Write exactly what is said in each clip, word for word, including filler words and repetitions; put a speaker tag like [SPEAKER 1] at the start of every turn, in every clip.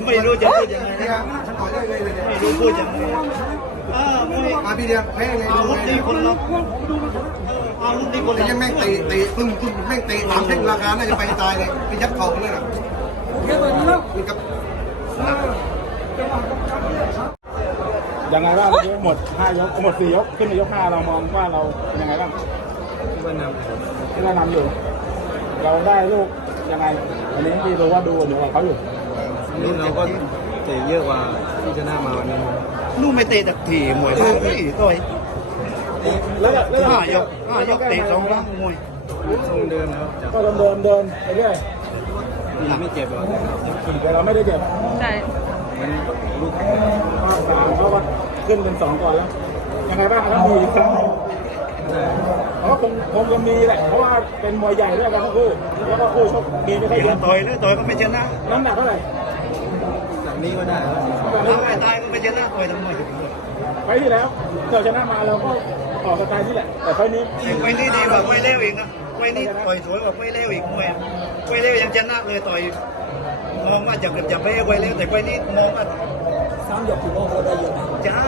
[SPEAKER 1] ไม่รู้จะพูดยังไงนะไม่รู้พูดยังไงอ่าอาพี่เดียแพ้ไงอาวุธดีคนเราอาวุธดีคนเราแม่งเตะเตะปึ้งปึ้งแม่งเตะตามเท่งราคาน่าจะไปตายเลยไปยัดคอเลยนะนี่กับ
[SPEAKER 2] ยังไงบ้างหมดห้ายกหมดสี่ยกขึ้นในยกห้าเรามองว่าเรายังไงบ้าง
[SPEAKER 3] ที่ว่านำ
[SPEAKER 2] ที่เรานำอยู่เราได้ลูกยังไงอันนี้ที่รู้ว่าดูเหนือกว่าเขาอยู่
[SPEAKER 3] นี่เราก็เตะเยอะกว่าที่ชนะมาวันนี้
[SPEAKER 1] ลูกไม่เตะตะทีมวยไม่ต่อย
[SPEAKER 2] แล้วแล้ว
[SPEAKER 1] ห้ายกห้ายกเตะสองครั้งมวย
[SPEAKER 3] ทรงเดิมแล้ว
[SPEAKER 2] ก็เดินเดินเดินไปเรื่อย
[SPEAKER 3] ไม่เจ็บหรอก
[SPEAKER 2] แต่เราไม่ได้เจ็บ
[SPEAKER 4] ใช่
[SPEAKER 3] มันลูก
[SPEAKER 2] ข้ามสามเขาก็ขึ้นเป็นสองก่อนแล้วยังไงบ้างครับมีอีกครั้งเขาคงคงจะมีแหละเพราะว่าเป็นมวยใหญ่ด้วยกันทั้งคู่แล้วก็คู่ชกมีไม่ค่อยเยอะ
[SPEAKER 1] ต่อยแล้วต่อยก็ไม่ชนะ
[SPEAKER 2] น้ำหนักเท่าไหร่
[SPEAKER 3] จากนี้ก็ได้
[SPEAKER 1] แล้วไม่ตายก็ไม่ชนะต่อยทำไม
[SPEAKER 2] ไปที่แล้วเราชนะมาเราก็ออกสไตล์นี่แหละแต่ไฟนี้
[SPEAKER 1] ไฟนี้ดีกว่าไฟเลี้ยวอีกนะไฟนี้ต่อยสวยกว่าไฟเลี้ยวอีกมวยไฟเลี้ยวยังชนะเลยต่อยมองว่าจะเกือบจะแพ้ไฟเลี้ยวแต่ไฟนี้มองว่า
[SPEAKER 3] สามยกถือว่าเราได้เยอะ
[SPEAKER 1] ใช่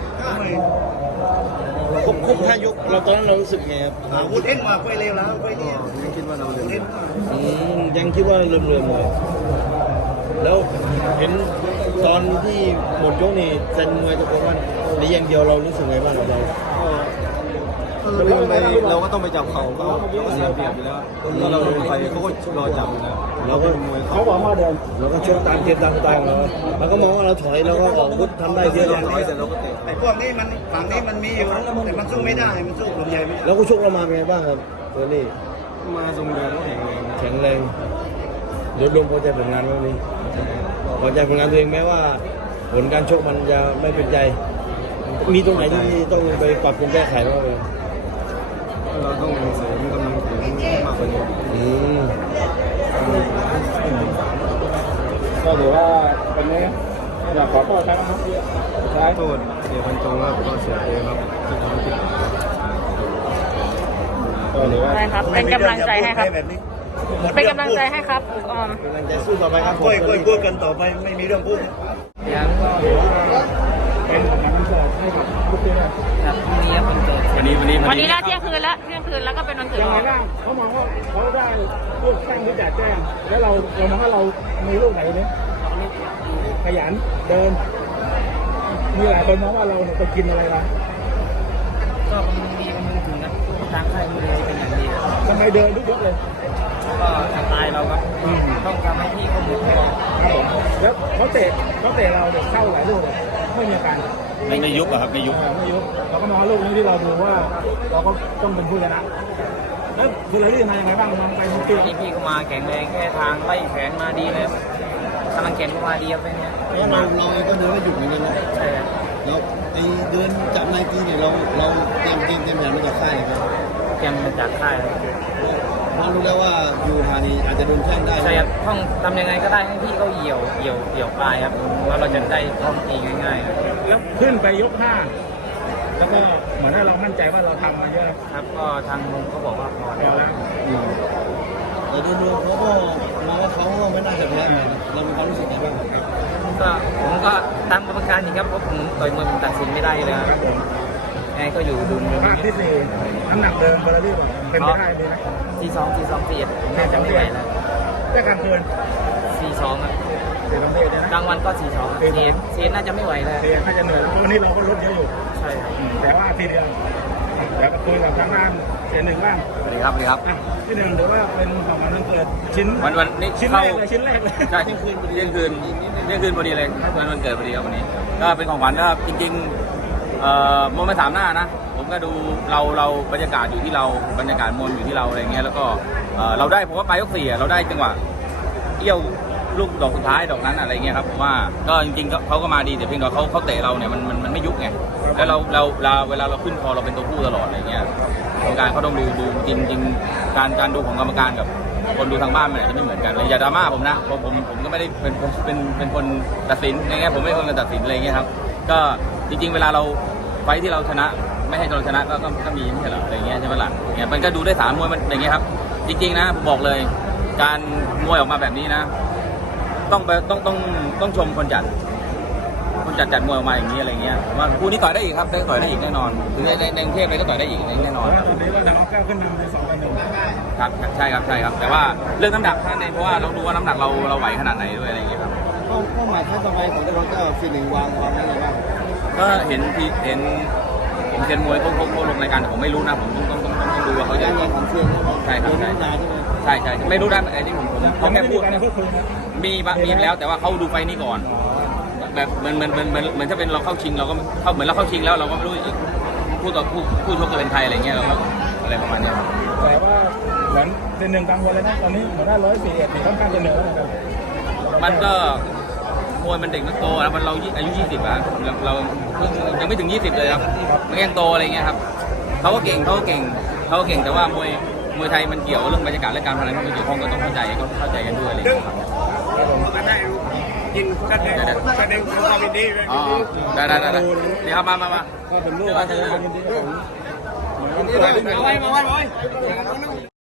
[SPEAKER 3] เราครบครบห้ายกเราตอนนั้นเรารู้สึกไงครับ
[SPEAKER 1] อาวุธเอ็นมาไฟเลี้ยวแล้วไฟนี้
[SPEAKER 3] ยังคิดว่าเราเลื่อมยังคิดว่าเลื่อมเลื่อมเลยแล้วเห็นตอนที่หมดยกนี่เซนมวยตะโกนว่าในอย่างเดียวเรารู้สึกไงบ้างเราเราไปเราก็ต้องไปจับเขาเขาเสียเปรียบอยู่แล้วถ้าเราเดินไปเขาก็รอจับอยู่แล้วเราก็มวย
[SPEAKER 2] เขาบอกว่าเดิน
[SPEAKER 3] เราก็ชกตามเกมตามสไตล์ของเราเราก็มองว่าเราถอยเราก็ออกพุททำได้เยอะเลยถอยเสร็จเราก็เตะ
[SPEAKER 1] ไอ้พวกนี้มันฝั่งนี้มันมีอยู่แต่มันสู้ไม่ได้มันสู้กลุ่มใหญ่ไม่ได้
[SPEAKER 3] แล้วก็ชกเรามาเป็นไงบ้างครับตัวนี้มาทรงเดินแข็งแรงแข็งแรงโดยรวมพอใจผลงานวันนี้พอใจผลงานตัวเองแม้ว่าผลการชกมันจะไม่เป็นใจมีตรงไหนที่ต้องไปปรับปรุงแก้ไขบ้างไหมเราต้องเสริมกำลังแข็งมากกว่านี้อืม
[SPEAKER 2] ก็ถือว่าวันนี้อยากขอโทษครับ
[SPEAKER 3] ขอโทษเสียบรรจงครับก็เสียเองครับที่ทำผิด
[SPEAKER 2] ก็ถือว่า
[SPEAKER 4] ได้ครับเป็นกำลังใจให้ครับเป็นกำลังใจให้ครับออม
[SPEAKER 3] กำลังใจสู้ต่อไปครับ
[SPEAKER 1] คุยคุยพูดกันต่อไปไม่มีเรื่องพูด
[SPEAKER 4] ยังก็
[SPEAKER 2] เป็นกำลังใจให้กับทุกท่าน
[SPEAKER 4] ครับพรุ่งนี้วันเกิด
[SPEAKER 2] วันนี้วันนี้
[SPEAKER 4] วันนี้แล้วเที่ยงคืนแล้วเที่ยงคืนแล้วก็เป็นวันเกิด
[SPEAKER 2] ยังไงบ้างเขามองว่าเขาได้ลูกแจ้งที่แจกแจ้งแล้วเราเรามองว่าเรามีลูกไหนนี้ขยันเดินมีหลายคนมองว่าเราไปกินอะไรมา
[SPEAKER 4] ก็มีคนนึงถึงนะทางค่ายมือเป็นอย่างดี
[SPEAKER 2] ทำไมเดินทุกยกเลย
[SPEAKER 4] ก็สไตล์เราครับต้องทำให้พี่เขาหมุน
[SPEAKER 2] ครับผมแล้วเขาเตะเขาเตะเราเด็กเข้าหลายลูกเลยไม่มีอาการ
[SPEAKER 3] ไม่ไม่ยุบอะครับไม่ยุบ
[SPEAKER 2] ไม่ยุบเราก็มองลูกนี้ที่เราดูว่าเราก็ต้องเป็นผู้ชนะแล้วดูแลที่มายังไงบ้างมองไปมองตัว
[SPEAKER 4] พี่พี่เขามาแข็งแรงแค่ทางไล่แขนมาดีเลยกำลังแขนเขามาดีครับเป็นเนี้ย
[SPEAKER 3] เราเราเองก็เดินไม่หยุดเหมือนกันนะ
[SPEAKER 4] ใช่
[SPEAKER 3] แล้วไอ้เดินจับไนกี้เนี่ยเราเราเตรียมเตรียมเตรียมแผนมาจากค่ายครับ
[SPEAKER 4] เตรียมมาจากค่าย
[SPEAKER 3] เพราะรู้แล้วว่าอยู่ธานีอาจจะโดนแข้งได้
[SPEAKER 4] ใช่ครับต้องทำยังไงก็ได้ให้พี่เขาเหี่ยวเหี่ยวเหี่ยวปลายครับว่าเราจะได้ท้องตีง่ายๆ
[SPEAKER 2] แล้วขึ้นไปยกห้าแล้วก็เหมือนว่าเรามั่นใจว่าเราทำมาเยอะ
[SPEAKER 4] ครับก็ทางมุมเขาบอกว่าพอ
[SPEAKER 2] แล้ว
[SPEAKER 3] แต่ดูดูเขาก็มองว่าเขาไม่น่าจะแพ้เรามีความรู้สึกยังไงบ้างครับ
[SPEAKER 4] ก็ผมก็ตามกรรมการนี่ครับเพราะผมต่อยมวยผมตัดสินไม่ได้เลยครับผมไงก็อยู่ดุล
[SPEAKER 2] ภาคที่สี่น้ำหนักเดิมเบอร์รี่เป็นไปได้ไหม
[SPEAKER 4] สี่สองสี่สองสี่น่าจะไม่ไหวแล้ว
[SPEAKER 2] ได้การเกิน
[SPEAKER 4] สี่สองอ่ะ
[SPEAKER 2] สี่สองเดือน
[SPEAKER 4] กลางวันก็สี่สองเสียเสียน่าจะไม่ไหวแล้ว
[SPEAKER 2] เสียน่าจะเหนื่อยเพราะวันนี้เราก็ลดเยอะอยู่
[SPEAKER 4] ใช่ครับ
[SPEAKER 2] แต่ว่าทีเดียวเดี๋ยวก็คุยกับทางด้านเสียหนึ่งบ้าง
[SPEAKER 3] สวัสดีครับสวัสดีครับ
[SPEAKER 2] ที่หนึ่งหรือว่าเป็นของวันเกิดชิ้น
[SPEAKER 3] วันวันนี้
[SPEAKER 2] ชิ้นแรกเลยชิ้นแรกเลย
[SPEAKER 3] ใช่เที่ยงคืนเที่ยงคืนเที่ยงคืนพอดีเลยวันวันเกิดพอดีครับวันนี้ก็เป็นของขวัญก็จริงๆเอ่อมองไปสามหน้านะผมก็ดูเราเราบรรยากาศอยู่ที่เราบรรยากาศมวลอยู่ที่เราอะไรเงี้ยแล้วก็เราได้ผมว่าปลายยกสี่เราได้จังหวะเอี้ยวลูกดอกสุดท้ายดอกนั้นอะไรเงี้ยครับผมว่าก็จริงๆเขาก็มาดีแต่เพียงแต่เขาเขาเตะเราเนี่ยมันมันมันไม่ยุบไงแล้วเราเราเราเวลาเราขึ้นคอเราเป็นตัวผู้ตลอดอะไรเงี้ยกรรมการเขาต้องดูดูจริงจริงการการดูของกรรมการกับคนดูทางบ้านมันอาจจะไม่เหมือนกันเลยอย่าดราม่าผมนะเพราะผมผมก็ไม่ได้เป็นเป็นเป็นคนตัดสินในแง่ผมไม่ใช่คนตัดสินอะไรเงี้ยครับก็จริงๆเวลาเราไฟที่เราชนะไม่ให้เราชนะก็ก็มีไม่ใช่หรออะไรเงี้ยใช่ไหมล่ะเนี่ยมันก็ดูได้สามมวยมันอย่างเงี้ยครับจริงๆนะผมบอกเลยการมวยออกมาแบบนี้นะต้องไปต้องต้องต้องชมคนจัดคนจัดจัดมวยออกมาอย่างนี้อะไรเงี้ยว่าคู่นี้ต่อยได้อีกครับได้ต่อยได้อีกแน่นอนถึงในในกรุงเทพเลยก็ต่อยได้อีกแน่นอน
[SPEAKER 2] ตอนนี้เราจะเอาแก้วขึ้นนำในสองต่อหนึ่ง
[SPEAKER 3] ครับใช่ครับใช่ครับแต่ว่าเรื่องน้ำหนักท่านเองเพราะว่าเราดูว่าน้ำหนักเราเราไหวขนาดไหนด้วยอะไรอย่างเงี้ยครับ
[SPEAKER 1] เป้าหมายขั้นต่อไปของตัวก็ฟีหนึ่งวางวางอะไรบ้าง
[SPEAKER 3] ก็เห็นที่เห็นเห็นเซียนมวยเขาเขาเขาลงรายการแต่ผมไม่รู้นะผมต้องต้องต้องต้องดูว่าเขาจะ
[SPEAKER 1] เงินของเชียร์ใช่ไหม
[SPEAKER 3] ใช่ครับใช่
[SPEAKER 1] ใช่ไหม
[SPEAKER 3] ใช่ใช่ไม่รู้ได้ไอ้ที่ผมผมเขาแค่พูด
[SPEAKER 2] การพูดคุยนะ
[SPEAKER 3] มีบางมีแล้วแต่ว่าเขาดูไฟนี้ก่อนแบบเหมือนเหมือนเหมือนเหมือนเหมือนถ้าเป็นเราเข้าชิงเราก็เข้าเหมือนเราเข้าชิงแล้วเราก็ไม่รู้อีกผู้ต่อผู้ผู้ชกจะเป็นใครอะไรเงี้ยเราก็อะไรประมาณเนี้ยครับ
[SPEAKER 2] แต่ว่าเหมือนเป็นหนึ่งกลางวันเลยนะตอนนี้เหมือนได้ร้อยสี่เอ็ดค่อนข้างจะเหนือนะครับ
[SPEAKER 3] มันก็มวยมันเด็กมันโตแล้วมันเราอายุยี่สิบอะเราเราเพิ่งยังไม่ถึงยี่สิบเลยครับมันยังโตอะไรเงี้ยครับเขาก็เก่งเขาก็เก่งเขาก็เก่งแต่ว่ามวยมวยไทยมันเกี่ยวเรื่องบรรยากาศและการพนันเข้ามาเกี่ยวข้องก็ต้องเข้าใจก็เข้าใจกันด้วยอะไรอย่างเงี้ยครับ
[SPEAKER 2] ก็ได้ยินแสดงแสดงความยินดี
[SPEAKER 3] อ๋อได้ได้ได้เดี๋ยวครับมามามา
[SPEAKER 2] ก็เป็นลูกก็แสดงความยินดีของ
[SPEAKER 1] มาไว้มาไว้มาไว้